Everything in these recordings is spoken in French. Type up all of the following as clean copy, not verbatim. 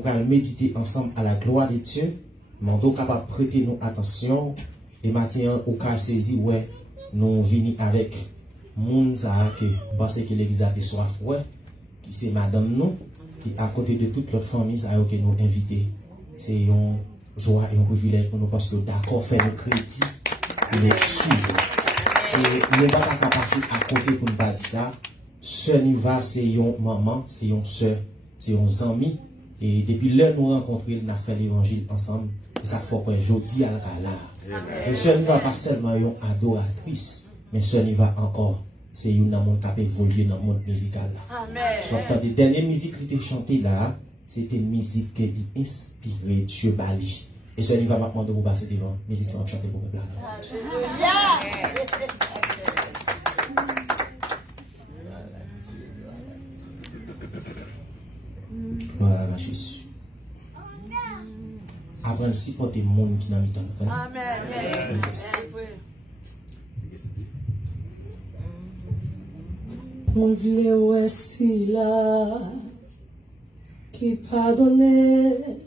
On va méditer ensemble à la gloire de Dieu. Mando capable de prêter nous attention. Et maintenant, au cas saisi, ouais, nous venons avec moun ça que parce que l'église a des soif, ouais, qui c'est madame nous, et à côté de toute leur famille, ça que nous inviter. C'est une joie et un privilège pour nous parce que d'accord, faire nos crédits et nous suivre. Et nous ne pas passer à côté pour ne pas dire ça. Sœur Niva, c'est une maman, c'est une sœur, c'est un ami. Et depuis l'heure nous rencontrer, nous avons fait l'évangile ensemble. Et ça fait que je dis à la et Sœur Niva pas seulement une adoratrice, mais Sœur Niva encore, c'est une monde qui a évolué dans le monde musical. Amen. J'entends des dernières musiques qui étaient chantées là, c'était une musique qui a inspiré Dieu Bali. Et Sœur Niva m'a demandé de vous passer devant, musique sans chanter pour me plaire. Voilà, Jésus. Apprendre si porter le monde qui n'a mis dans le temps. Amen. On voulait aussi là qui pardonnait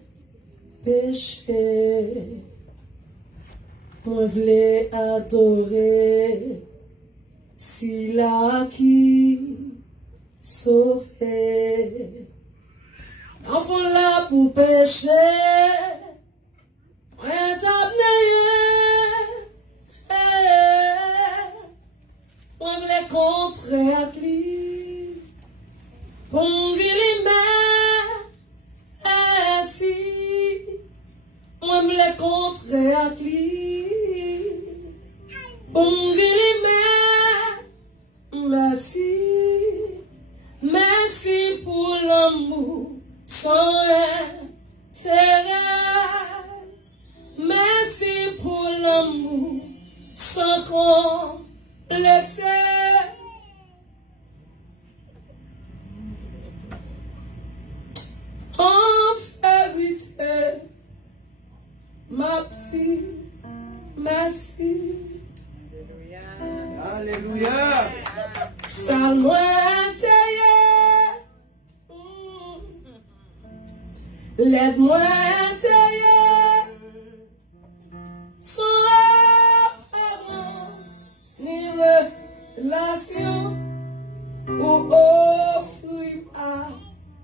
péché. On voulait adorer si là qui sauvait. Enfant là pour pécher, prêt à on me contre à lui, pour me dire merci, on me contre à lui, pour me dire merci, merci pour l'amour. Sans intérêt, merci pour l'amour, sans complexe. En vérité, ma psy, merci. Alléluia. Salmo l'aide-moi intérieur, sans référence ni relation, ou offrir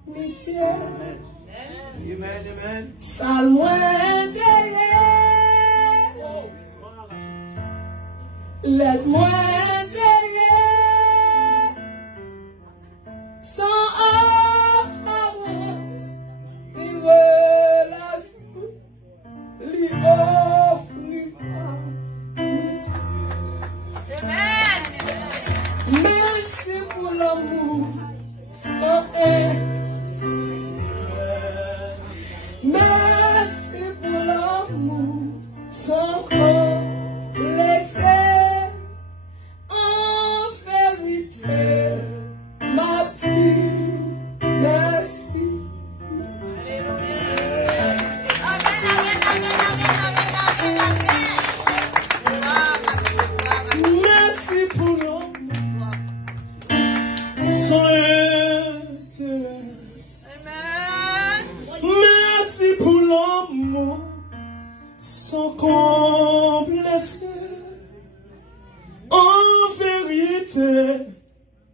amitié. Amen. Salmo intérieur, l'aide-moi intérieur, sans merci pour l'amour sans merci pour l'amour sans complexe. En vérité, ma petite, merci. Merci pour l'amour. Merci pour l'amour sans complexe. En vérité,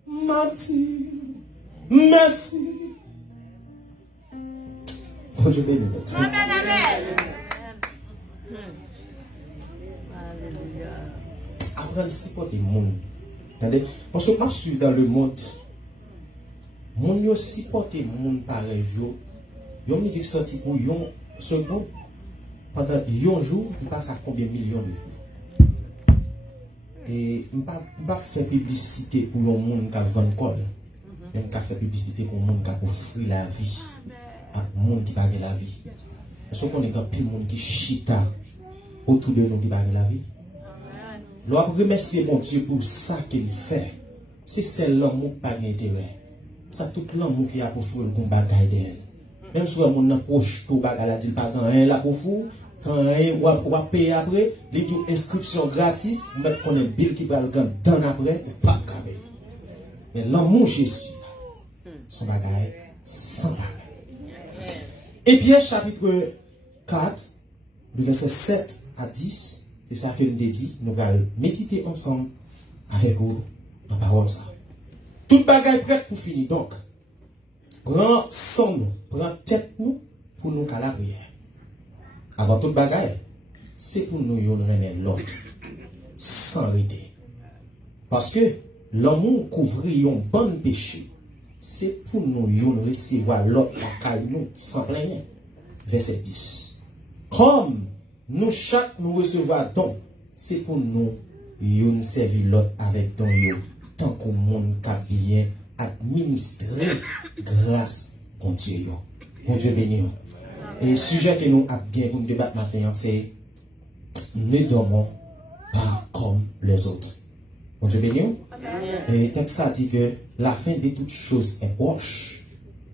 ma petite, merci. Oh, je bénis votre Amen, amen. Apprendre si pas des mondes. Parce que je suis dans le monde. Mon yo supporter moun pareil yo. Yo me dit sorti pour yon second pendant un jour, il passe à combien de millions de vues. Et je ne vais pas faire publicité pour un monde qui a 20 cols. Je vais faire publicité pour un monde qui a offert la vie. À un monde qui n'a pas la vie. Parce qu'on est un peu de monde qui chita autour de nous qui n'a pas la vie. Nous avons remercié mon Dieu pour ça qu'il fait. Si c'est l'homme qui n'a pas d'intérêt. Ça tout l'amour qui a pour faire le combat d'elle. Même si on a proche tout bagarre la dit pas quand un là pour fou, quand un ou va payer après, les dit inscription gratis, mettre qu'on un bill qui va le dans après ou pas caber. Mais l'amour Jésus son bagaille sans bagaille. Et Pierre chapitre 4, le verset 7 à 10, c'est ça que nous dit, nous allons méditer ensemble avec vous dans la parole ça. Toute bagaille prête pour finir. Donc, prends sang nous, prends tête nous pour nous à la prière. Avant toute bagaille, c'est pour nous remettre l'autre sans arrêter. Parce que l'amour couvrir un bon péché, c'est pour nous recevoir l'autre à nous sans plaindre. Verset 10. Comme nous chaque nous recevoir don, c'est pour nous servir l'autre avec don yo, tant que le monde a bien administré grâce à Dieu. Bon Dieu béni. Et le sujet que nous avons bien pour nous débattre maintenant, c'est ne dormons pas comme les autres. Bon Dieu béni. Et le texte a dit que la fin de toutes choses est proche.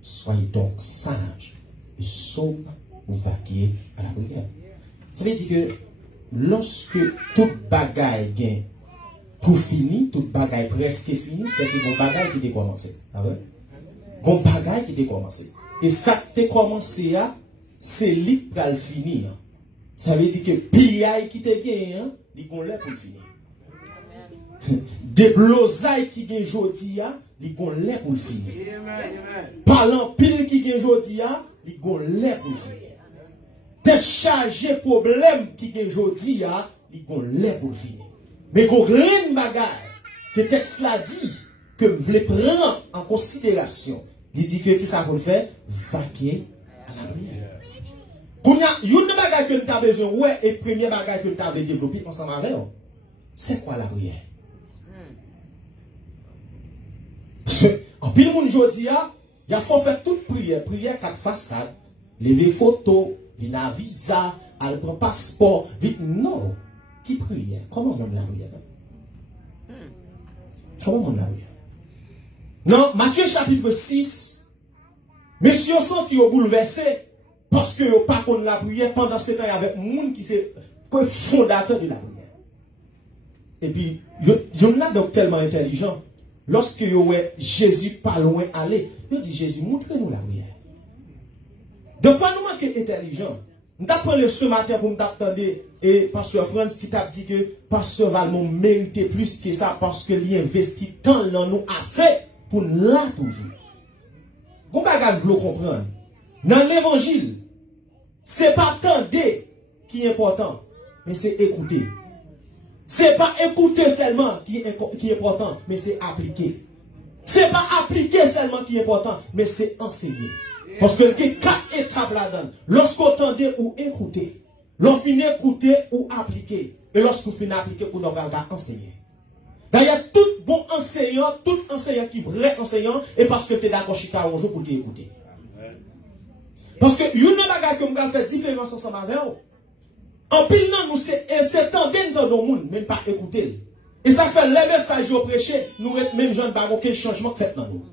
Soyez donc sages et sobres ou vaquer à la prière. Ça veut dire que lorsque toute bagaille gagne pour finir, toute bagaille presque finie, c'est que mon bagaille qui a commencé. Ah ouais? Mon bagaille qui a commencé. Et ça qui a commencé, c'est lui qui va le finir. Ça veut dire que pillage qui te gagne, il qu'on l'a pour finir. Des blosailles qui gagne aujourd'hui, il qu'on l'a pour finir. Parlant pile qui gagne aujourd'hui, il qu'on l'a pour finir. Décharger problème qui gagne aujourd'hui, il qu'on l'a pour finir. Mais qu'on grande bagaille, que le texte l'a dit, que vous voulez prendre en considération, il dit que qui ça vous le fait? Vaquer à la prière. Quand il y a une bagaille que tu as besoin, ouais, et premier bagaille que tu as développé ensemble avec vous, c'est quoi la prière? Parce que, en pile monde aujourd'hui, il faut faire toute prière, prière quatre façades, lever photo, vite à visa, aller prendre passeport, vite, non. Qui prière? Comment on la prière? Comment on la prière? Non, Matthieu chapitre 6, messieurs senti au bouleversé parce que vous pas contre la prière pendant ce temps avec monde qui c'est le fondateur de la prière. Et puis, il y en a donc tellement intelligent. Lorsque Jésus pas loin aller, il dit Jésus, montrez-nous la prière. Deux fois nous manquons intelligent. Nous avons ce matin pour nous attendre et Pasteur France qui t'a dit que Pasteur Valmont méritait plus que ça parce que il investit tant dans nous assez pour là toujours. Vous pouvez comprendre. Dans l'évangile, ce n'est pas attendre qui est important, mais c'est écouter. Ce n'est pas écouter seulement qui est important, mais c'est appliquer. Ce n'est pas appliquer seulement qui est important, mais c'est enseigner. Parce que il y a 4 étapes là-dedans. Lorsqu'on entendez ou écoutez, lorsqu'on finit écouter ou appliquer, et lorsqu'on finit appliquer, on va enseigner. D'ailleurs, tout bon enseignant qui est vrai enseignant, et parce que tu es d'accord chita un jour pour t'écouter. Parce que une bagage que nous fait différence ensemble avec vous. En pile, nous, c'est tendre dans le monde, mais pas écouter. Et ça fait les messages au prêcher, nous, même gens ne aucun changement fait dans nous.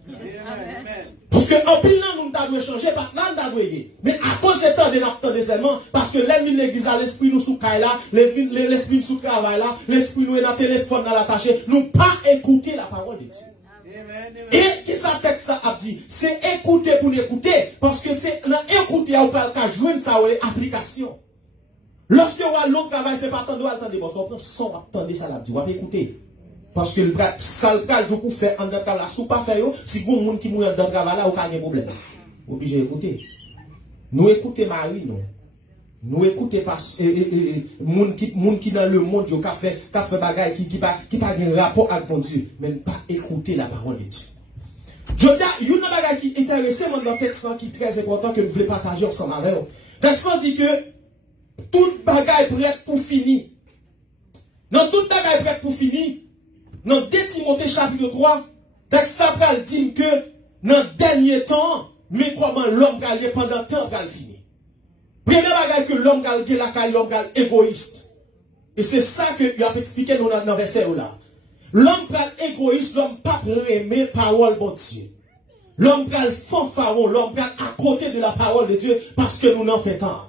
Parce que en pile, nous devons changer, pas là, nous devons aider. Mais à cause de temps, nous attendons seulement, parce que l'église à l'esprit nous sous là, l'esprit nous sous travail là, l'esprit nous est dans le téléphone dans la tâche, nous pas écouter la parole de Dieu. Et qui ça texte ça a dit, c'est écouter pour l'écouter, parce que c'est écouter à pas qu'à jouer ça application. Lorsque vous avez l'autre travail, c'est pas attendre, vous attendez, vous prenez son attendez ça là, vous écouter. Parce que ça le cas, je peux faire en d'autres travail là, si vous pas faire, si vous avez un monde qui mourit en d'autres travail là, vous n'avez pas de problème. Vous obligez d'écouter. Nous écoutez Marie, non. Nous écoutez pas, monde qui dans le monde, qui fait bagaille, qui pas de rapport avec mon Dieu, mais pas écouter la parole de Dieu. Je dis, il y a une bagaille qui est intéressée dans le texte qui est très important que nous voulons partager ensemble avec vous. Le texte dit que toute bagaille prête pour finir. Dans toute bagaille prête pour finir, dans 2 Timothée chapitre 3, texte dit que dans le dernier temps, mais comment l'homme va aller pendant le temps va finir. Première bagaille que l'homme va aller la l'homme va égoïste. Et c'est ça que il a expliqué dans le verset là. L'homme va égoïste, l'homme pas aimer parole bon Dieu. L'homme va fanfaron, l'homme va à côté de la parole de Dieu parce que nous n'en faisons pas.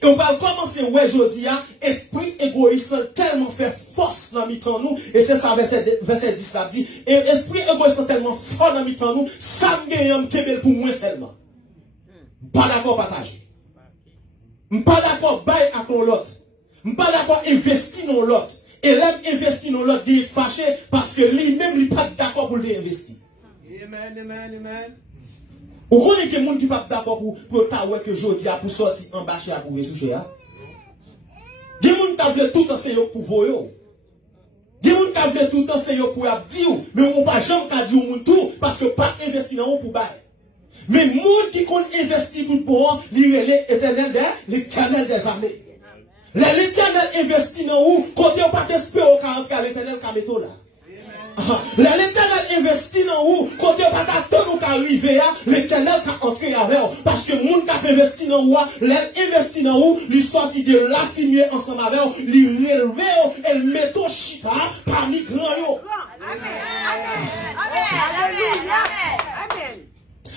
Et on va commencer, ouais, je dis, esprit égoïste tellement fait force dans mi-temps nous, et c'est ça, verset 10 ça dit, et esprit égoïste tellement fort dans mi-temps nous, ça me gagne pour moi seulement. Pas d'accord partager. Pas d'accord bail avec l'autre. Pas d'accord investir dans l'autre. Et l'homme investit dans l'autre, il est fâché parce que lui-même, il n'est pas d'accord pour l'investir. Amen, amen, amen. Ou connaissez que les gens qui ne sont pas d'accord pour ta ouais que je dis pour sortir en bas chez pour venir soucher. Des gens qui veulent tout enseigner pour vous. Des gens qui veulent tout enseigner pour dire, mais on ne peut pas jamais dire tout parce que pas investir dans pour bail. Mais les gens qui ont investi tout pour eux, l'éternel des armées. L'éternel investit dans vous, côté on pas d'espérer au 40 à l'éternel qui là. L'éternel investit dans vous, côté on pas d'attendre qu'à arriver, l'éternel qui entrer avec vous. Parce que les gens qui investi dans vous, l'investi dans vous, lui sortit de la fumée ensemble avec vous, lui relever, elle met au chita parmi grands.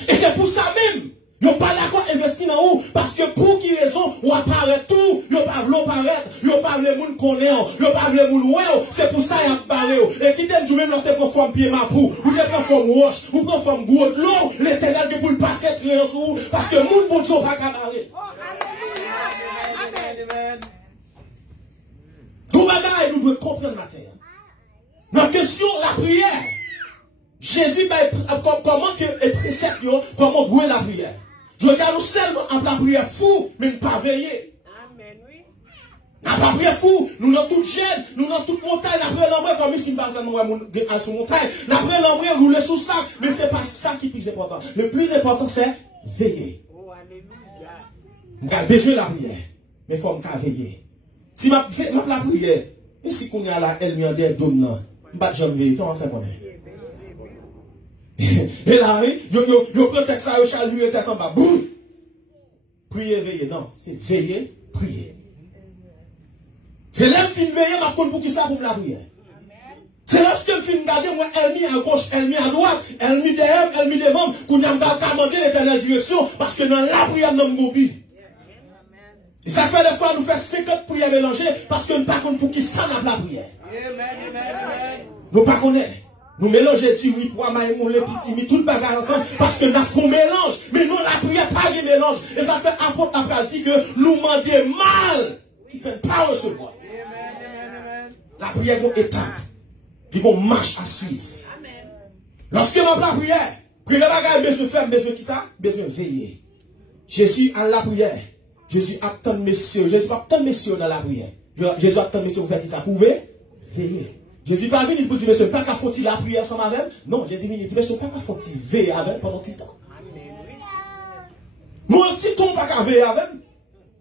Et c'est pour ça même. Ils n'ont pas d'accord investir dans vous parce que pour qui raison, on apparaît tout, ils n'ont pas voulu apparaître, ils n'ont pas voulu moun connaître, ils n'ont pas voulu moun ouais, c'est pour ça qu'ils ont parlé. Et qui t'aime du même l'autre pour forme pied ma pou, ou t'es pour forme roche, ou pour forme gros de l'eau, l'éternel qui pour le passer très sur vous, parce que moun bon Dieu pas camaré. Tout bagage, nous devons comprendre matin. La question, la prière. Jésus, comment que les préceptes, comment jouer la prière. Je regarde nous seulement en la prière fou, mais ne pas veiller. Amen, oui. N'a pas prière fou, nous dans toute chaîne, nous dans toute montagne, après l'envoyer comme si nous à sur montagne, après l'envoyer rouler sous ça, mais ce n'est pas ça qui est plus important. Le plus important, c'est veiller. Oh, alléluia. Nous avons besoin de la prière, mais il faut me veiller. Si je fais la prière, et si on a la elle m'y a des dômes, je ne vais pas veiller, comment on fait pour et là, yo prend texte ça, yo chalue tête en bas. Boum! Prier, veiller. Non, c'est veiller, prier. C'est là que je fin veiller, ma compte pour qui ça pour la prière. C'est lorsque je fin garder, moi, elle mis à gauche, elle mis à droite, elle mis derrière, elle mis devant, qu'on n'a pas commandé l'éternelle direction, parce que dans la prière, nous sommes mobiles. Et ça fait des fois, nous faisons 50 prières mélangées, parce que nous ne pas pour qui ça n'a pas la prière. Nous pas connaissons. Nous mélangeons du riz, poids, maïmoun, le petit, mais tout le bagage ensemble, parce que nous avons un mélange. Mais nous, la prière, pas de mélange. Et ça fait apporter après dit que nous demandons mal, qui ne fait pas recevoir. La prière est une étape, qui est une marche à suivre. Lorsque nous avons la prière, le bagage besoin de faire, besoin de qui ça? Besoin de veiller. Jésus a la prière. Jésus attend messieurs. Jésus attend messieurs dans la prière. Jésus attend messieurs pour faire qui ça? Pour veiller. Jésus pas venu pour dire, monsieur, pas qu'à faut-il la prière ensemble avec? Non, Jésus vient dire, monsieur, pas qu'à faut-il veiller avec pendant petit temps. Mon petit temps, pas qu'à veiller avec.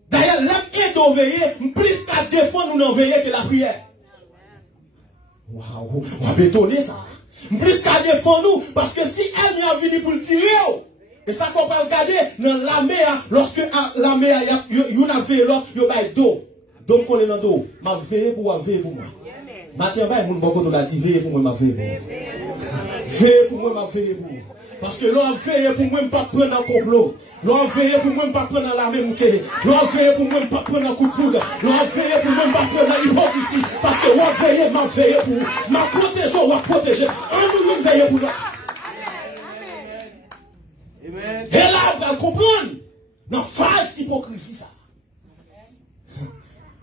D'ailleurs, l'homme est de veiller, plus qu'à défendre, nous n'en veiller que la prière. Waouh, on va bétonner ça. Plus qu'à défendre nous, parce que si elle vient venir pour le tirer, et ça qu'on va regarder dans la mer, lorsque la mer, il y a veillé l'autre, il y a d'eau. Donc, on est dans l'eau. Ma veille pour moi. Matin, mon bon côté dit veille pour moi, ma veille pour. Veille pour moi, ma veille pour. Parce que l'on veille pour moi, pas prendre un complot. L'on veille pour moi, pas prendre la même moutée. L'on veille pour moi, pas prendre un coup de coude. L'on veille pour moi, pas prendre l'hypocrisie. Parce que l'on veille, ma veille pour. Ma protéger, on va protéger. Un nous veille pour l'autre. Et là, on va comprendre. Dans phase d'hypocrisie, ça.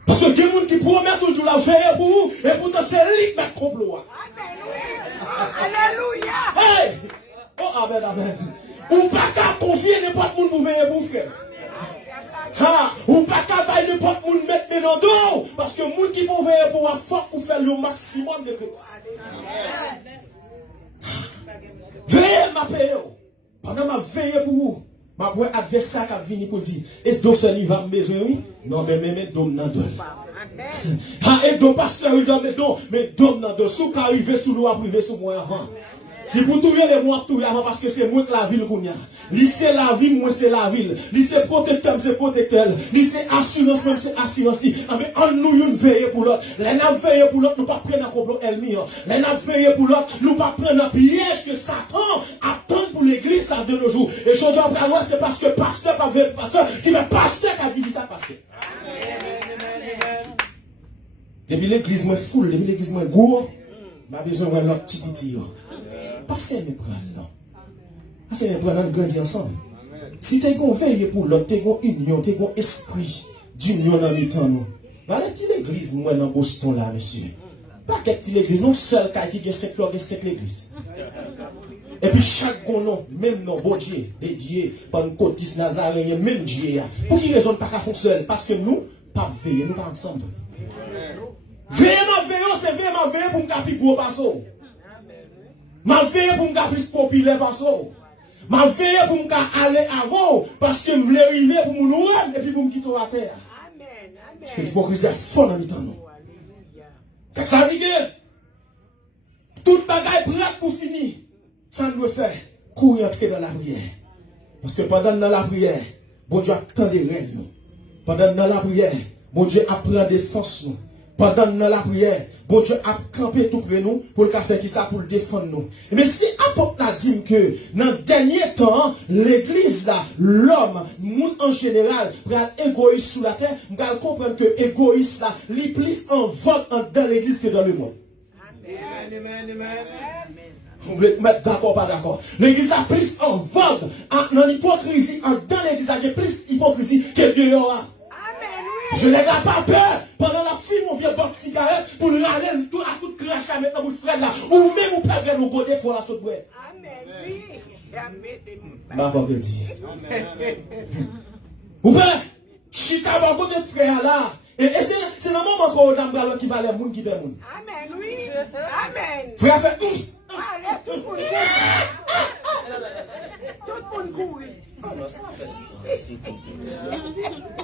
Parce que il y a des gens qui promettent toujours la veille pour vous, et pourtant c'est lui qui met le complot. Alléluia! Hey! Oh, amen, amen. Ou pas qu'à confier n'importe qui pour veiller pour frère. Ou pas qu'à bailler n'importe qui mettre dans le dos, parce que les gens qui peuvent veiller pour vous, faut qu'on fasse le maximum de crédit. Veillez ma paix. Pendant ma veille pour vous. Ma boue adversaire qui vient pour dire, est-ce que ce livre va me besoin, oui? Non, mais même dom nan don. Et donc, pasteur, il doit me don, mais dom nan don. Sous qu'arriver sous l'eau, privé sous moi avant. Si vous touillez les mois, touillez avant parce que c'est moi que la ville qu'on y a. Lycée la ville, moi c'est la ville. Lycée protecteur, c'est protecteur. Lycée assurance, même c'est assurance. Mais en nous, une veille pour l'autre. Les n'a veillé pour l'autre, nous pas prendre un complot ennemi. Les n'a veillé pour l'autre, nous pas prendre un piège que Satan attend pour l'église là de nos jours. Et je dis après moi, c'est parce que pasteur pas veut pasteur, qui veut pasteur qui a dit ça pasteur. Depuis l'église moi foule, depuis l'église moi gourd, m'a besoin de l'autre petit petit. Passez mes prendre là. Passez mes prendre, nous grandir ensemble. Si tu as veillé pour l'autre, tu as une union, tu as un esprit d'union dans le temps. Voilà, l'église, moi, dans Boston, là, monsieur. Pas qu'est-ce l'église, non, seul qui a 5 fleurs, il y a 5 l'église. Et puis chaque nom, même non, bon Dieu, dédié par une côte 10 Nazaréen, même Dieu. Pour qui raison pas qu'à faire seul? Parce que nous, pas veiller, nous pas ensemble. Veillez, c'est veillez pour me caper gros passo. Ma veille pour me caper populaire passo. Ma veille pour me aller avant, parce que je voulais arriver pour me louer et puis pour me quitter la terre. Parce que l'hypocrisie est fort dans le temps. Ça dit que toute bagaille prête pour finir. Ça nous fait courir entrer dans la prière. Parce que pendant dans la prière, bon Dieu attend des règles. Pendant dans la prière, bon Dieu apprend des forces. Pendant dans la prière, bon Dieu a campé tout près nous pour le faire qui ça pour le défendre nous. Mais si apôtre a dit que dans le dernier temps, l'église là, l'homme, le monde en général, va égoïste sous la terre, on va comprendre que égoïste là, il plus en vote dans l'église que dans le monde. Amen, amen, amen. Vous voulez mettre d'accord, pas d'accord. L'église a plus en vogue, dans l'hypocrisie, dans l'église a plus d'hypocrisie que dehors. Amen. Je n'ai pas peur. Pendant la fille, on vient boire cigarette pour râler à tout crachat maintenant pour le frère là. Ou même vous perdez nos côtés pour la sauce. Amen. Ma voix dit. Vous pouvez, chita va côté frère là. Et c'est le moment qu'on a qui va les gens qui perdent. Amen, oui. Amen. Frère fait. Allez, tout le monde. Tout le monde couille. Ah non, ça fait sens.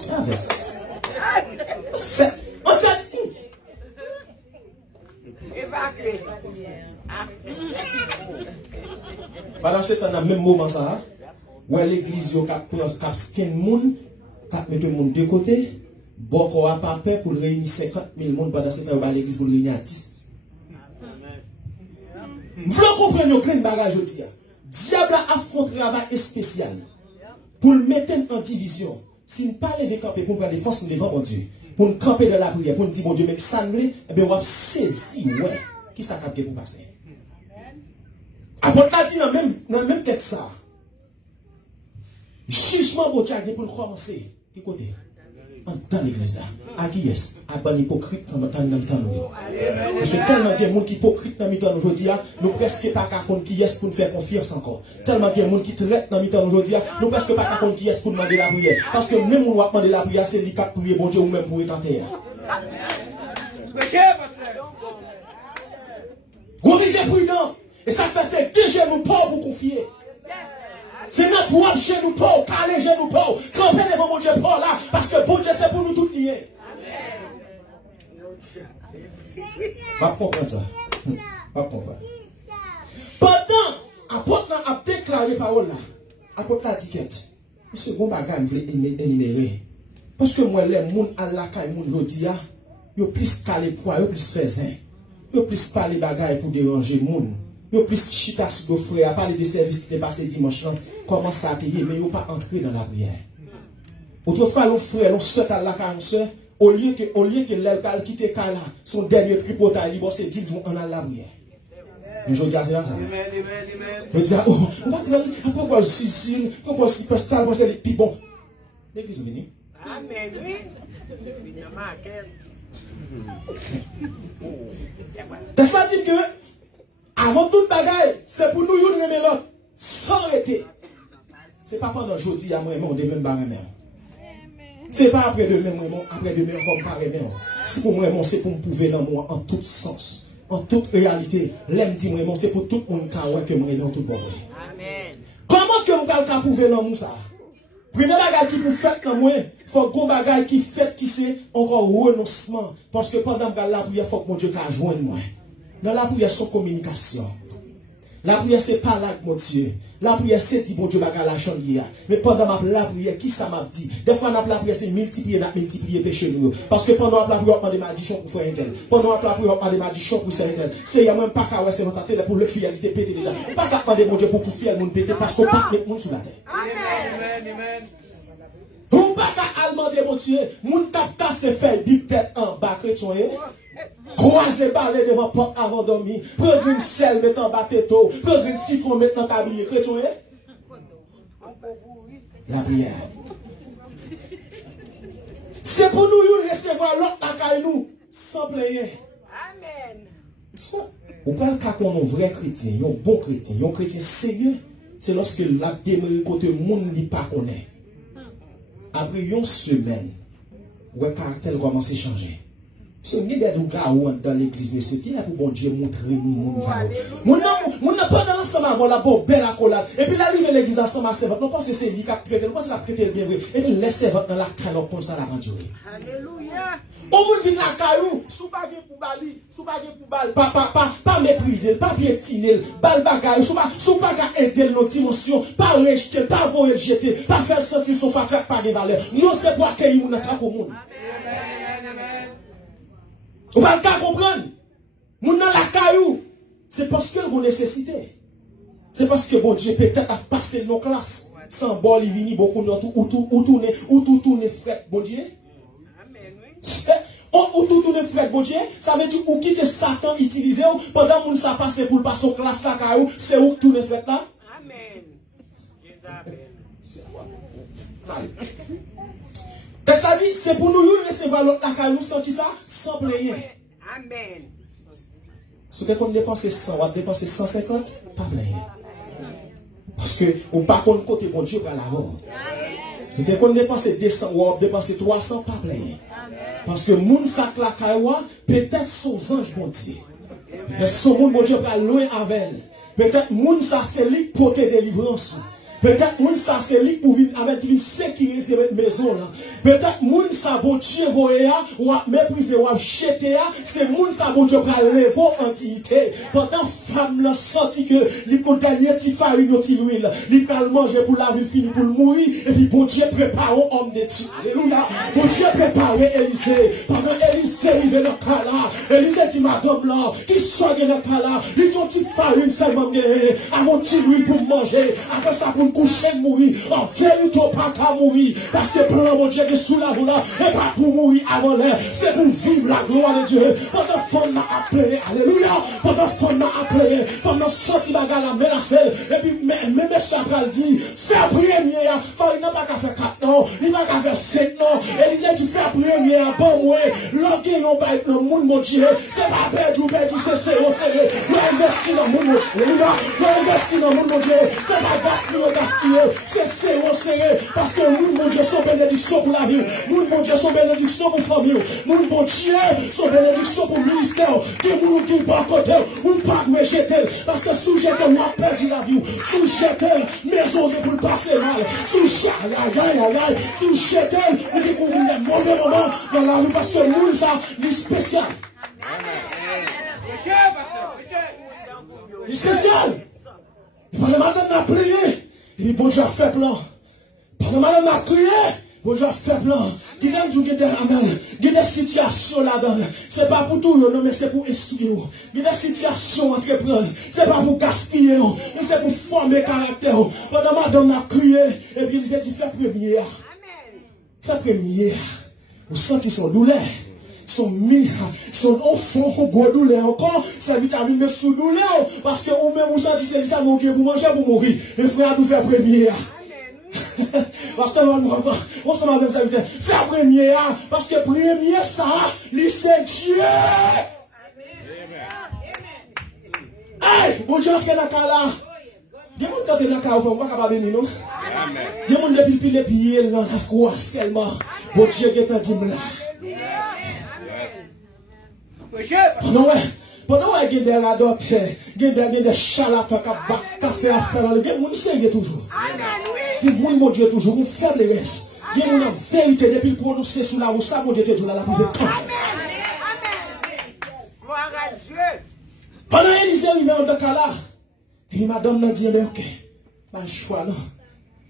Ça fait sens. On s'est évacué. Pendant ce temps, dans le même moment, ça, où l'église a skin moun, a mis tout le monde de côté, beaucoup a pas peur pour réunir 50 000 personnes pendant ce temps, l'église pour réunir 10. Vous comprenez plein de bagages aujourd'hui. Diable a fait un travail spécial pour le mettre en division. Si nous ne parlons pas camper pour prendre des forces devant mon Dieu, pour nous camper dans la prière, pour nous dire mon Dieu, mais ça nous est, eh bien, on va saisir, ouais, qui ça capte pour passer. Apôtre a dit dans le même texte ça. Jugement pour Dieu pour commencer. Qui côté? Dans l'église. À qui est-ce? À bon hypocrite dans le temps. Parce que tellement de gens qui hypocrite dans le temps aujourd'hui, nous presque pas qu'à compte qui est pour nous faire confiance encore. Tellement de gens qui traite dans le temps aujourd'hui, nous presque pas qu'à compte qui est pour demander la prière. Parce que même on va demander la prière, c'est lui qui prier bon Dieu ou même pour être en terre. Corrigez prudent. Et ça fait c'est deux genoux pauvres pour confier. C'est notre droit chez nous pauvres, caler chez nous pauvres, camper devant mon Dieu pauvre là, parce que bon Dieu c'est pour nous tous liés. Pas comprendre ça. Pas comprendre. Pendant, apôtre a déclaré parole là, apôtre a dit qu'est-ce que bon bagage me voulait énumérer. Parce que moi, les gens à la caille, mon jodi a, yo plus calé poids, yo plus faisin, yo plus parler bagaille pour déranger moun. Yo plus chita sur nos frères, parler de service qui était passé dimanche là, comment ça a été, mais yo pas entré dans la prière. Autrefois, nos frères, nos soeurs à la caille, au lieu que l'elgal quitte Kala, son dernier tripotage, bon, c'est 10 jours en a la prière. Mais je dis à ça. Je dis à pourquoi je suis sûr, pourquoi je suis pasteur, pourquoi c'est les petits bons. L'église est venue. Amen, oui. C'est ça dit que, avant toute bagaille, c'est pour nous une remettre l'autre, sans arrêter. Ce n'est pas pendant aujourd'hui à moi, on est même barré même. Ce n'est pas après demain, après demain, comme pareil même. Si pour moi, c'est pour me prouver dans moi en tout sens, en toute réalité. L'aime dit moi, c'est pour tout le monde que moi, dans tout le monde. Amen. Comment que je peux prouver dans moi ça? Premier bagage qui pour faire dans moi, il faut que bagage qui fait qui c'est encore renoncement. Parce que pendant que la prière, il faut que mon Dieu joigne moi. Dans la prière, c'est communication. La prière, c'est pas là, mon Dieu. La prière, c'est dit, bon Dieu, bagarre la chandelière. Mais pendant la prière, qui ça m'a dit? Des fois, la prière, c'est multiplier péché nous. Parce que pendant la prière, on m'a dit, maldition pour faire un tel. Pendant la prière, on m'a dit, maldition pour faire un tel. C'est même pas qu'à c'est dans sa tête pour le fidélité pété déjà. Pas qu'à demander, mon Dieu, pour faire mon pété parce qu'on pas mettre monde sous la terre. Amen. Amen. Ou pas qu'à demander, mon Dieu, mon cap se fait, bip tête en bas, chrétien. Croisez balai devant porte avant de dormir. Prendre une selle mettant bas tête. Prendre une citron mettant tablier. Chrétien. la prière. C'est pour nous recevoir l'autre à nous sans player. Amen. Ou pas le cas qu'on est un vrai chrétien, un bon chrétien, un chrétien sérieux, c'est lorsque la demeure côté monde n'est pas connaît. Après une semaine, le caractère commence à changer. Si vous avez des gens dans l'église, monsieur, qui est pour bon Dieu montrer nous. Nous n'avons pas dans l'ensemble avant la belle accolade. Et puis là, arrive l'église ensemble à servante. Nous pensons que c'est lui qui a prêté, nous pensons qu'il a prêté le bien vrai. Et puis les servantes dans la caille, comme ça, la venture. Alléluia. Au monde vient la caillou, sous bagay pour bali, sous bagay pour bal, pas mépriser, pas piétiner, bal bagay, sous bagay aider notre dimension, pas rejeter, pas voyer jeter, pas faire sentir son facteur pas de valeur. Nous c'est pour accueillir mon attrape au monde. Vous ne pouvez pas comprendre. Nous dans la caillou, c'est parce que vous nécessitez. C'est parce que bon Dieu peut-être a passé nos classes. Sans bol, il vient beaucoup d'autres, ou tout tourner fret, bon Dieu. Ou tout tourner fret, bon Dieu. Ça veut dire ou quitter Satan utilisé pendant que ça passe pour le passer classe la caillou, c'est où tourner fret là. Amen. Ça dit, c'est pour nous recevoir l'autre la caillou sans qui ça? Sans player. Amen. Si vous dépensez 100, vous dépensez 150, pas player. Parce que, ou pas qu'on côté bon Dieu pour la mort. Si vous dépensez 200 ou vous dépensez 300, pas player. Parce que moun sak la caillou, peut-être son ange bon Dieu. Peut-être son moun bon Dieu pour loin avec elle. Peut-être moun ça c'est lui pour te délivrance. Peut-être moun ça c'est lui pour vivre avec une sécurité de maison là. Peut-être moun ça bon Dieu voya ou mépriser ou jeter c'est moun ça bon Dieu pour lever entité. Pendant femme là senti que li ko dernier ti farine ti l'huile, li pral manger pour la vie fini pour mourir et puis bon Dieu prépare un homme de Dieu. Alléluia. Bon Dieu prépare Élisée. Pendant Élisée arrive dans Kala, Élisée dit madame là qui soigne dans Kala, li ton ti farine seulement avant ti l'huile pour manger, après ça pour coucher mourir, en vérité pas qu'à mourir, parce que plan mon Dieu qui sous la voie là, et pas pour mourir avant l'air, c'est pour vivre la gloire de Dieu. Pendant femme m'a appelé, alléluia, pendant femme m'a appelé, femme m'a sorti bagarre la menace, et puis même monsieur après dit, faire premier, il n'a pas qu'à faire 4 non, il n'a pas qu'à faire 7 non, Élisée tu fais premier, bon moi, l'homme on va être le monde mon Dieu, c'est pas perdu, c'est serré, l'investi dans mon Dieu, alléluia, l'investi dans mon Dieu, c'est pas gaspiller, c'est serré, parce que nous, mon Dieu, sont bénédiction pour la vie. Nous, mon Dieu, sont bénédiction pour la famille. Nous, mon Dieu, sont bénédiction pour le ministère. Que nous qui pas côté, ou pas de jeter. Parce que sous jeter, on a perdu la vie. Sous jeter, maison pour le passer mal. Sous jeter, sous jeter, on découvre des mauvais moments dans la vie. Parce que nous, ça, c'est spécial. C'est spécial. Pendant madame n'a prié, il dit bon Dieu a fait plan. Pendant madame n'a crié, bon Dieu a fait plan. Il aime tout guider amen. Il y a des situations là-dedans. C'est pas pour tout, non, mais c'est pour instruire. Il y a des situations entreprendre. C'est pas pour gaspiller, mais c'est pour former caractère. Pendant madame n'a crié, et puis il dit fais première. Fais première. Vous sentez son douleur. Son enfant, gros douleur encore, ça veut dire même sous douleur, parce que ou même vous sentez c'est ça pour manger, pour mourir. Mais frère, nous faire première. Parce que on s'en va ça veut dire faire première, parce que première ça, c'est Dieu. Aïe, bon Dieu, qui est dans là. Des gens qui sont dans la cave, on va pas bénir, non? Des gens depuis les pieds, dans la croix seulement. Bon Dieu, qui est en dit là. Pendant que vous avez des charlatans qui ont fait affaire, vous avez toujours. Vous avez mon Dieu toujours, vous faites les restes. Vous avez une vérité depuis le prononcer sur la roue, ça, mon Dieu, toujours dans la privé. Pendant que Élisée arrive en Dakar, et madame m'a dit, ok, pas le choix, non.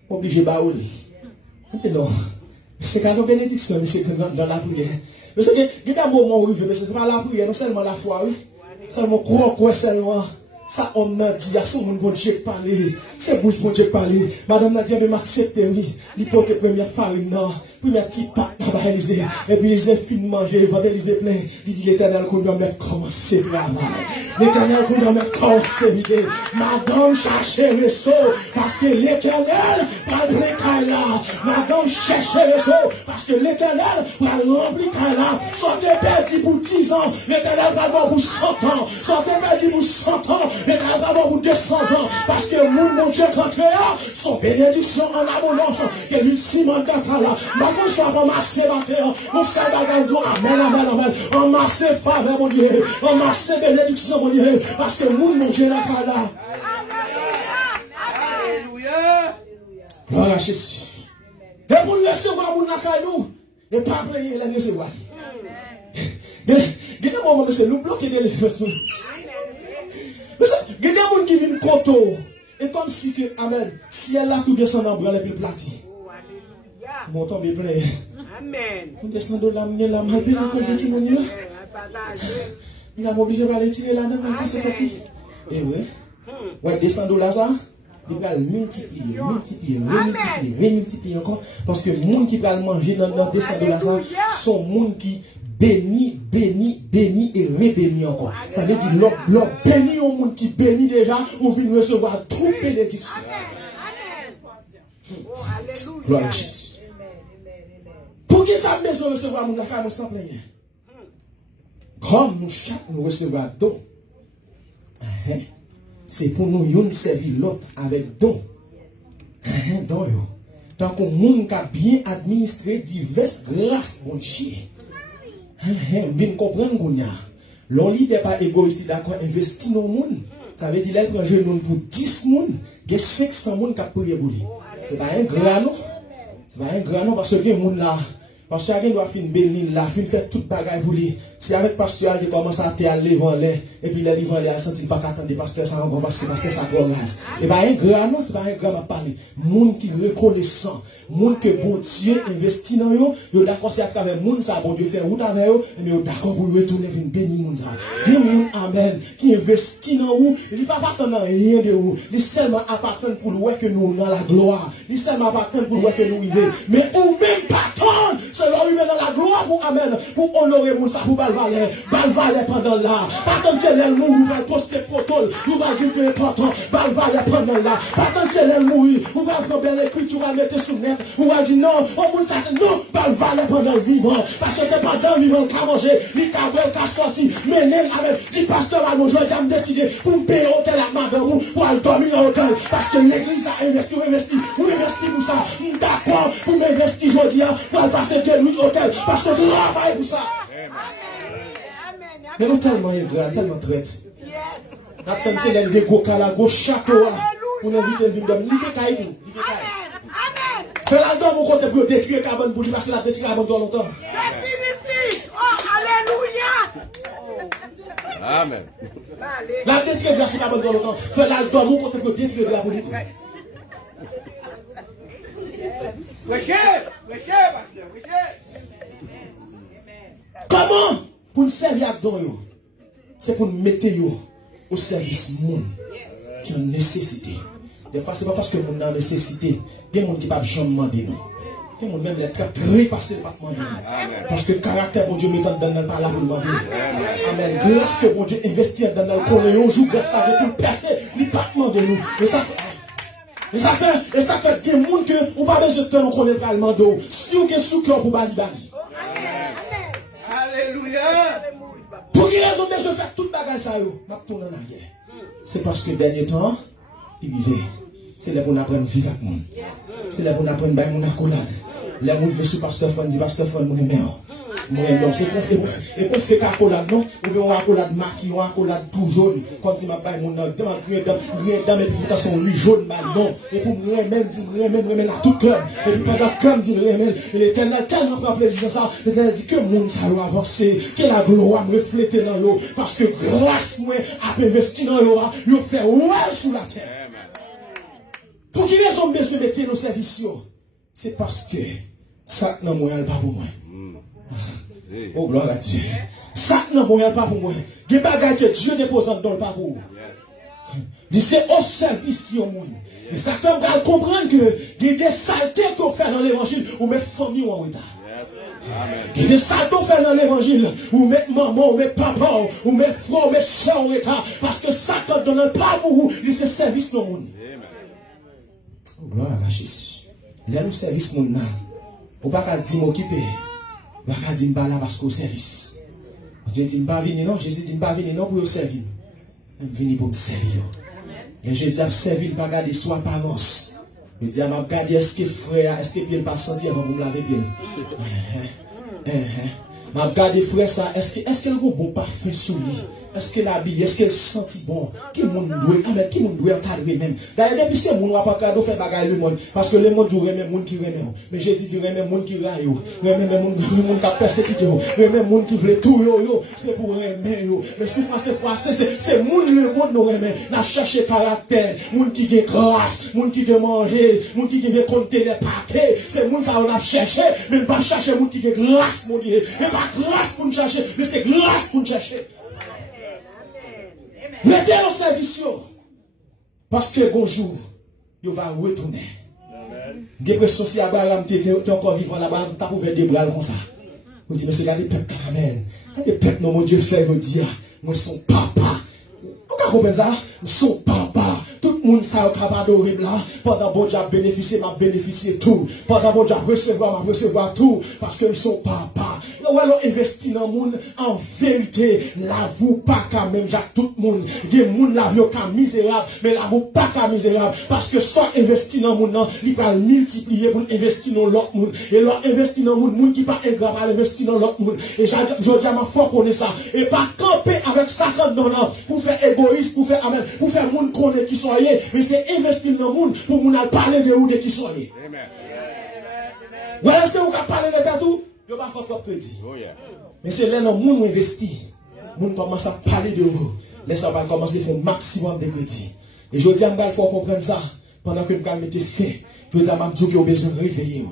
Obligé de baouler. Non. C'est quand même bénédiction, mais c'est dans la prière. Mais c'est qu'il y a un moment où il veut, mais ce n'est pas la prière, non seulement la foi, oui. Seulement quoi, seulement. Ça, on m'a dit, à son monde, bon Dieu parler. C'est bouche, bon Dieu parler. Madame Nadia, mais m'accepter, oui. Il porte première farine, non. Première petite pâte, là-bas, Élysée. Et puis, les filles manger, évangéliser plein. Il dit, l'éternel, qu'on doit mettre commencer le travail. L'éternel, qu'on doit mettre commencer l'idée. Madame, cherchez le saut. Parce que l'éternel, va le là. Madame, cherchez le saut. Parce que l'éternel, va remplir là. Sortez perdu pour 10 ans. L'éternel va voir pour 100 ans. Sortez perdu pour 100 ans. L'éternel va voir pour 200 ans. Parce que mon Dieu, quand là, son bénédiction en abondance, que l'ultime en data là. Qu'on soit ramassé la terre, on fait bagage, amen, amen, amen. On masse faveur, mon Dieu. On masse bénédiction, mon Dieu. Parce que mon Dieu, là. Alléluia. Gloire à Jésus. Et pour le recevoir, mon nakayou, et pas payer la recevoir. Gardez moi, monsieur, nous bloquons les choses. Monsieur, gardez mon qui vient koto. Et comme si que, amen, si elle a tout descend en bras, et puis le plati. Mon temps bien plein. Amen. On descend de la mienne, la main, puis on connaît tout le monde. Il a obligé d'aller tirer la dame, qu'est-ce que c'est? Eh oui. Ouais, descend de là, ça. Il va multiplier, remultiplier encore. Parce que le monde qui va manger dans notre descend de là, ça, sont monde qui bénit et rebénit encore. Ça veut dire, l'homme bénit au monde qui bénit déjà, ou vient recevoir toute bénédiction. Gloire à Jésus. Pour qui ça besoin de recevoir mon accueil, sans plaindre. Comme nous chaque nous recevoir don. C'est pour nous yon servir l'autre avec don. Don yo. Tant qu'on monde qui a bien administré diverses grâces, mon Dieu. Vin comprendre qu'on y a. L'on lit n'est pas égoïste, d'accord, investi dans le monde. Ça veut dire qu'il prend jeune pour 10 moun, il y a 500 moun qui a prié pour lui. C'est pas un grand nom. C'est pas un grand nom parce que les moun là. Parce que quelqu'un doit finir bénir là, finir faire toute bagaille pour lui. C'est avec pasteur qui commence à te aller devant l'air. Et puis les devant l'air, senti pas qu'attendre pasteur ça encore parce que pasteur ça progresse. Et pas un grand nom, c'est pas un grand à parler. Moun qui reconnaissant, moun que bon Dieu investit dans eux, yo d'accord c'est à travers moun ça bon Dieu fait route avec eux, mais yo d'accord pour retourner venir bénir moun ça. Des moun amen qui investit dans vous, il pas attendre rien de vous. Il seulement appartient pour voir que nous dans la gloire. Il seulement appartient pour voir que nous vivons. Mais ou même pas attendre, c'est là où dans la gloire pour amen, pour honorer moun ça pour balvaler pendant là. Pas tant c'est l'elle mourir pour poster photo, ou va dire que important, balvaler pendant là. Pas tant c'est l'elle mourir, ou va prendre belle écriture à mettre sur net, ou va dire non, on moun ça non, balvaler pendant le vivant. Parce que pendant le vivant qu'a mangé, li qu'a boire qu'a sorti, mais l'elle avec dit pasteur à nous joie j'ai décidé pour me payer hôtel à madame pour aller dormir dans l'hôtel parce que l'église a investi pour ça. D'accord, pour m'investir aujourd'hui pour aller passer 2 nuits au hôtel parce que je travaille pour ça. Mais nous tellement ingrats, tellement traite. Attends, c'est l'un des gros calago château pour l'inviter à venir dormir. L'idée fais la dame au côté pour détruire la cabane pour lui parce qu'il a détruit la cabane dans longtemps. Alléluia. Amen. La détruire la cabane dans longtemps. Fais la dame au côté pour détruire la cabane. Comment pour nous servir à don? C'est pour nous mettre au service monde qui a une nécessité. Des fois, ce n'est pas parce que nous avons une nécessité. Il y a des gens qui ne peuvent jamais demander nous. Il y a des gens même les très passés par demander nous. Parce que le caractère bon Dieu met dans le pas là pour demander. Amen. Grâce que bon Dieu investit dans le corps, et on joue grâce à Dieu pour percer, il ne peut pas demander nous. Et ça fait des gens que on pas besoin de temps nous connaître pas le mando. Si on est sous cœur pour bali. Alléluia. Pour qui raison besoin de faire toute bagage ça yo, m'a tourner en arrière. C'est parce que dernier temps, il vivait. C'est là pour apprendre à vivre avec moi. C'est là pour apprendre à mon accolade. Là où il veut sur pasteur Fon, dit pasteur Fon, mon meilleur. C'est pour faire accolade, non? Ou bien on accolade maquille, on accolade tout jaune. Comme si ma baille mon nom, dans mes pourtant son lui jaune, non. Et pour me remettre à tout cœur. Et puis pendant que me dit remettre, l'éternel tellement prend plaisir ça. L'éternel dit que le monde ça va avancer, que la gloire me reflète dans l'eau. Parce que grâce moi a investi dans l'eau, il fait ouais sous la terre. Pour qui raison de se mettre nos services? C'est parce que ça n'a pas pour moi. Oh, gloire à Dieu. Ça n'a pas pour moi. Il y a des bagages que Dieu dépose dans le pas pour vous. C'est au service du monde. Et ça peut me comprendre que il y a des saletés qu'on fait dans l'évangile ou mettre famille en retard. Il y a des saletés qu'on fait dans l'évangile ou mettre maman, ou mettre papa, ou mettre frère, ou mettre soeur en retard. Parce que ça ne donne pas pour vous, c'est service dans le monde. Gloire à Jésus. Il y a le service dans le monde. On ne peut pas dire m'occuper. On ne peut pas dire là parce qu'au service. Dieu dit, je ne pas venir, non. Jésus dit, je ne pas venir, non, pour vous servir. Je venir pour me servir. Et Jésus a servi, il ne pas garder soi apparence. Il dit, je vais regarder, est-ce que frère, est-ce que il ne pas sentir avant de me laver bien. Je vais regarder frère, ça, est-ce qu'elle a un bon parfum sous lui? Est-ce qu'elle habille? Est-ce qu'elle sentit bon? Qui monde doit, amen, qui monde doit encadrer même? D'ailleurs, depuis ce monde, on va pas cadeau faire bagaille le monde. Parce que le monde doit même monde qui remet. Mais Jésus dit, remet monde qui raille, remet monde qui a persécuté, remet monde qui veut tout, c'est pour remet, mais si français, c'est monde le monde nous remet. N'a cherché caractère, monde qui a grâce, monde qui a manger, monde qui veut compter les paquets, c'est monde ça on a cherché, mais pas chercher monde qui a grâce, mon Dieu. Mais pas grâce pour nous chercher, mais c'est grâce pour nous chercher. Mettez au service. Parce que bonjour, il va retourner. J'ai l'impression si Abraham était encore vivant là-bas, tu as ouvert des bras comme ça. Vous dites, mais c'est des peuples, amen. Quand des peuples, mon Dieu, fait, vous dire, moi, son papa. Vous comprenez ça? Son papa. Tout le monde ça capable d'adorer là. Pendant bon Dieu a bénéficié, m'a bénéficié tout. Pendant bon Dieu a recevoir tout. Parce que son papa. Nous allons investir dans le monde en vérité. La vous pas quand même, Jacques, tout le monde. Des monde la vie qu'à misérable, mais la vous pas qu'à misérable. Parce que soit investi dans le monde, il va multiplier pour investir dans l'autre monde. Et leur investir dans le monde qui pas ingrat, va investir dans l'autre monde. Et je dis à ma foi qu'on est ça. Et pas camper avec 50 dollars pour faire égoïste, pour faire amen, pour faire monde connaît qui soyez. Mais c'est investir dans le monde pour nous parler de où de qui soyez. Voilà, c'est où qu'on parle de tout. Je ne vais pas faire trop crédit. Mais c'est là que le monde investit. Le monde commence à parler de vous. Là, ça va commencer à faire un maximum de crédit. Et je dis à il faut comprendre ça. Pendant que nous allons mettre fait, je dis à Dieu qu'il a besoin de réveiller.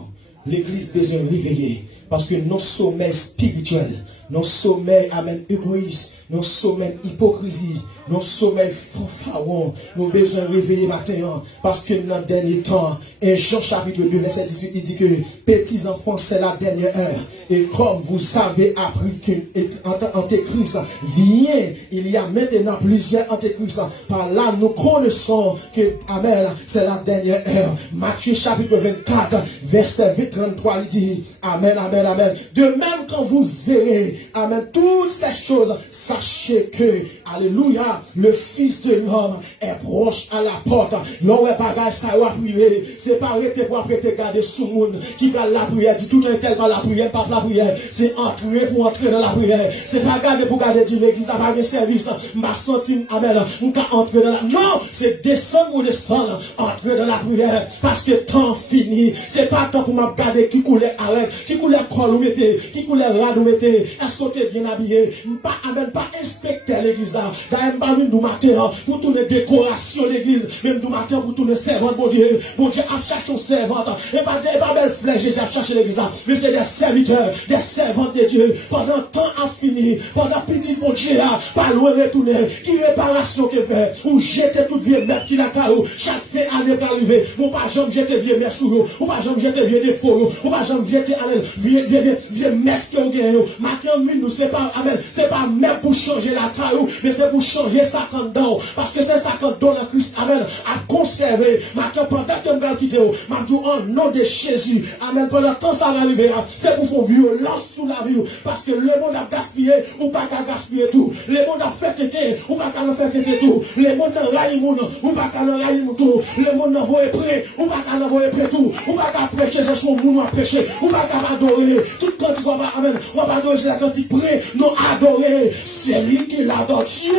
L'église a besoin de réveiller. Parce que nos sommets spirituels, nos sommets, amen, égoïstes, nos sommets hypocrisie, nos sommets fanfarons, nous avons besoin de réveiller matin. Parce que dans le dernier temps, et Jean chapitre 2, verset 18, il dit que petits enfants, c'est la dernière heure. Et comme vous avez appris qu'un antéchrist vient, il y a maintenant plusieurs antéchrists. Par là, nous connaissons que, amen, c'est la dernière heure. Matthieu chapitre 24, verset 33, il dit, amen, amen, amen. De même quand vous verrez, amen, toutes ces choses, sachez que, alléluia, le Fils de l'homme est proche à la porte. Non, ouais, bagage, ça va prier. C'est pas arrêter pour après te garder sous le monde qui va la prière, dit tout un tel dans la prière, pas la prière. C'est entrer pour entrer dans la prière. C'est pas garder pour garder dire l'église a pas de service. Ma senti, amen, on peut entrer dans la. Non, c'est descendre ou descendre, entrer dans la prière. Parce que temps fini. C'est pas temps pour m'a garder qui coulait arrête, qui coulait col ou mettez, qui coulait rad ou mettez. Est-ce que tu es bien habillé? Pas, amen, pas inspecter l'église là. D'ailleurs, pas venir nous matin pour tourner décoration l'église. Même nous matin pour tourner servante, bon Dieu. Bon Dieu a cherché une servante. Et pas belle flèche, Jésus a cherché l'église là. Mais c'est des serviteurs, des servantes de Dieu. Pendant le temps a fini, pendant petit bon Dieu a pas loin retourner. Qui réparation que fait? Ou jeter toute vieux mère qui la carreau. Chaque fait année pour arriver. Ou pas jamais jeter vieux mère sous l'eau. Ou pas jamais jeter vieux défaut. Ou pas jamais jeter vieux messe que vous gagnez. Matin, nous, c'est pas, amen, c'est pas même pour changer la carreau, mais c'est pour changer ça quand dedans. Parce que c'est ça quand dans le Christ, amen, à conserver. Matin, pendant que je vais quitter, je dis en nom de Jésus, amen, pendant que ça va arriver, c'est pour faire violence sous la vie. Parce que le monde a gaspillé, ou pas qu'à gaspiller tout. Le monde a fait tété, ou pas qu'à faire tété tout. Le monde a raillé moun, ou pas qu'à raillé moun tout. Le monde a envoyé prêt, ou pas qu'à envoyer prêt tout. Ou pas qu'à prêcher, c'est son moun à prêcher. Ou pas qu'à adorer. Tout quand tu vas, amen, on va adorer, c'est la quantité prêt, non adorer. C'est lui qui l'adore. Dieu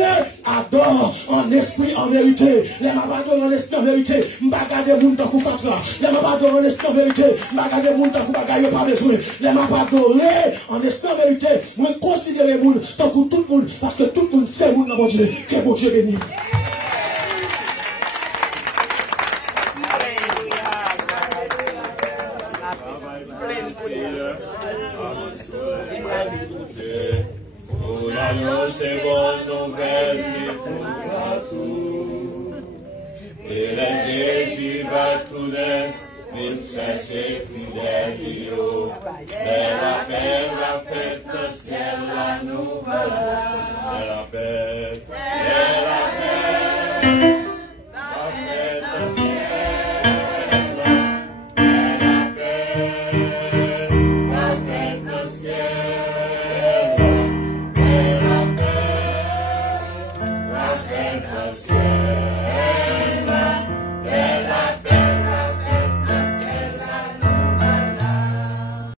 adore en esprit, en vérité. Les m'adore en esprit, en vérité. M'bagade moun tant qu'on fatra. Les m'adore en esprit, en vérité. M'bagade moun tant qu'on bagaille pas besoin. Les m'adore en esprit, en vérité. Moi, considérer moun tant que tout le monde. Parce que tout le monde sait moun dans mon Dieu. Que bon Dieu béni. Una noche con nouvelle qui pourra tout. retourner, vite chercher fidèle, yo. Elle a fait